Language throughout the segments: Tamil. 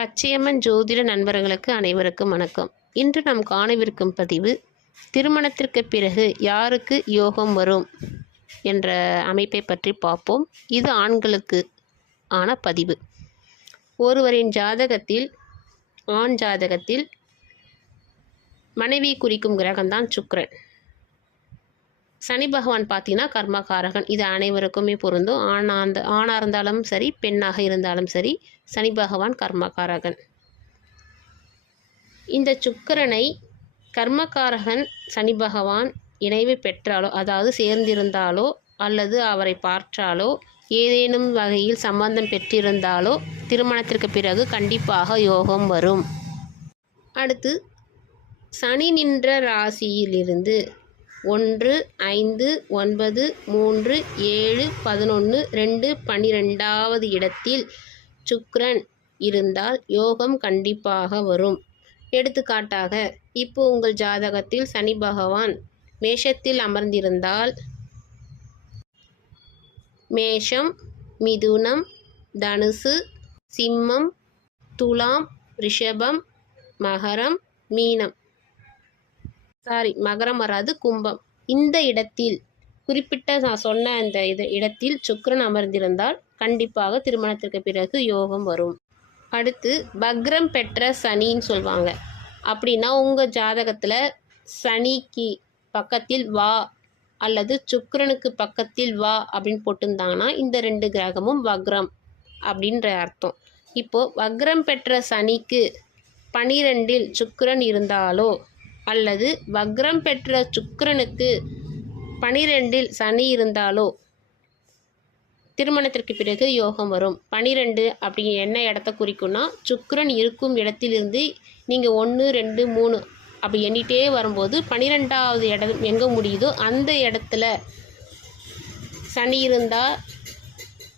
பச்சையம்மன் ஜோதிட நண்பர்களுக்கு அனைவருக்கும் வணக்கம். இன்று நாம் காணவிருக்கும் பதிவு திருமணத்திற்கு பிறகு யாருக்கு யோகம் வரும் என்ற அமைப்பை பற்றி பார்ப்போம். இது ஆண்களுக்கு ஆன பதிவு. ஒருவரின் ஜாதகத்தில் ஆண் ஜாதகத்தில் மனைவி குறிக்கும் கிரகம்தான் சுக்கிரன். சனி பகவான் பார்த்தீங்கன்னா கர்மகாரகன். இது அனைவருக்குமே பொருந்தும். ஆணாக இருந்தாலும் சரி, பெண்ணாக இருந்தாலும் சரி, சனி பகவான் கர்மகாரகன். இந்த சுக்கிரனை கர்மகாரகன் சனி பகவான் இணைவு பெற்றாலோ, அதாவது சேர்ந்திருந்தாலோ அல்லது அவரை பார்த்தாலோ, ஏதேனும் வகையில் சம்பந்தம் பெற்றிருந்தாலோ திருமணத்திற்கு பிறகு கண்டிப்பாக யோகம் வரும். அடுத்து சனி நின்ற ராசியிலிருந்து 1, 5, 9, 3, 7, 11, 2, 12வது இடத்தில் சுக்கிரன் இருந்தால் யோகம் கண்டிப்பாக வரும். எடுத்துக்காட்டாக, இப்போ உங்கள் ஜாதகத்தில் சனி பகவான் மேஷத்தில் அமர்ந்திருந்தால் மேஷம், மிதுனம், தனுசு, சிம்மம், துலாம், ரிஷபம், மகரம், மீனம், மகரம் வராது, கும்பம். இந்த இடத்தில் குறிப்பிட்ட நான் சொன்ன அந்த இடத்தில் சுக்கிரன் அமர்ந்திருந்தால் கண்டிப்பாக திருமணத்திற்கு பிறகு யோகம் வரும். அடுத்து வக்ரம் பெற்ற சனின்னு சொல்லுவாங்க. அப்படின்னா உங்கள் ஜாதகத்தில் சனிக்கு பக்கத்தில் வா அல்லது சுக்கிரனுக்கு பக்கத்தில் வா அப்படின்னு போட்டிருந்தாங்கன்னா இந்த 2 கிரகமும் வக்ரம் அப்படின்ற அர்த்தம். இப்போது வக்ரம் பெற்ற சனிக்கு 12இல் சுக்கிரன் இருந்தாலோ அல்லது வக்ரம் பெற்ற சுக்கிரனுக்கு 12இல் சனி இருந்தாலோ திருமணத்திற்கு பிறகு யோகம் வரும். 12 அப்படி என்ன இடத்த குறிக்கும்னா, சுக்கிரன் இருக்கும் இடத்திலிருந்து நீங்கள் 1, 2, 3 அப்படி எண்ணிட்டே வரும்போது 12வது இடம் எங்கே முடியுதோ அந்த இடத்துல சனி இருந்தால்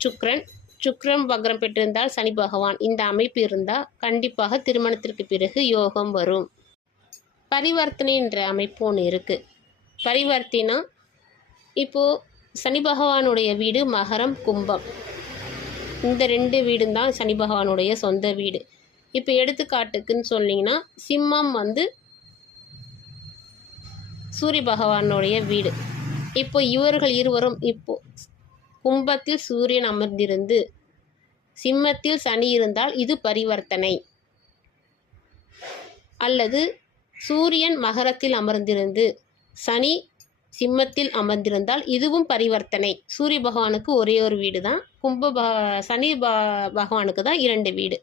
சுக்கிரன் வக்ரம் பெற்றிருந்தால் சனி பகவான், இந்த அமைப்பு இருந்தால் கண்டிப்பாக திருமணத்திற்கு பிறகு யோகம் வரும். பரிவர்த்தனை என்ற அமைப்பு ஒன்று இருக்குது. பரிவர்த்தினா இப்போது சனி பகவானுடைய வீடு மகரம், கும்பம். இந்த 2 வீடும் தான் சனி பகவானுடைய சொந்த வீடு. இப்போ எடுத்துக்காட்டுக்குன்னு சொன்னீங்கன்னா சிம்மம் சூரிய பகவானுடைய வீடு. இப்போ இவர்கள் இருவரும் இப்போ கும்பத்தில் சூரியன் அமர்ந்திருந்து சிம்மத்தில் சனி இருந்தால் இது பரிவர்த்தனை. அல்லது சூரியன் மகரத்தில் அமர்ந்திருந்து சனி சிம்மத்தில் அமர்ந்திருந்தால் இதுவும் பரிவர்த்தனை. சூரிய பகவானுக்கு ஒரே ஒரு வீடு தான், சனி பகவானுக்கு தான் 2 வீடு.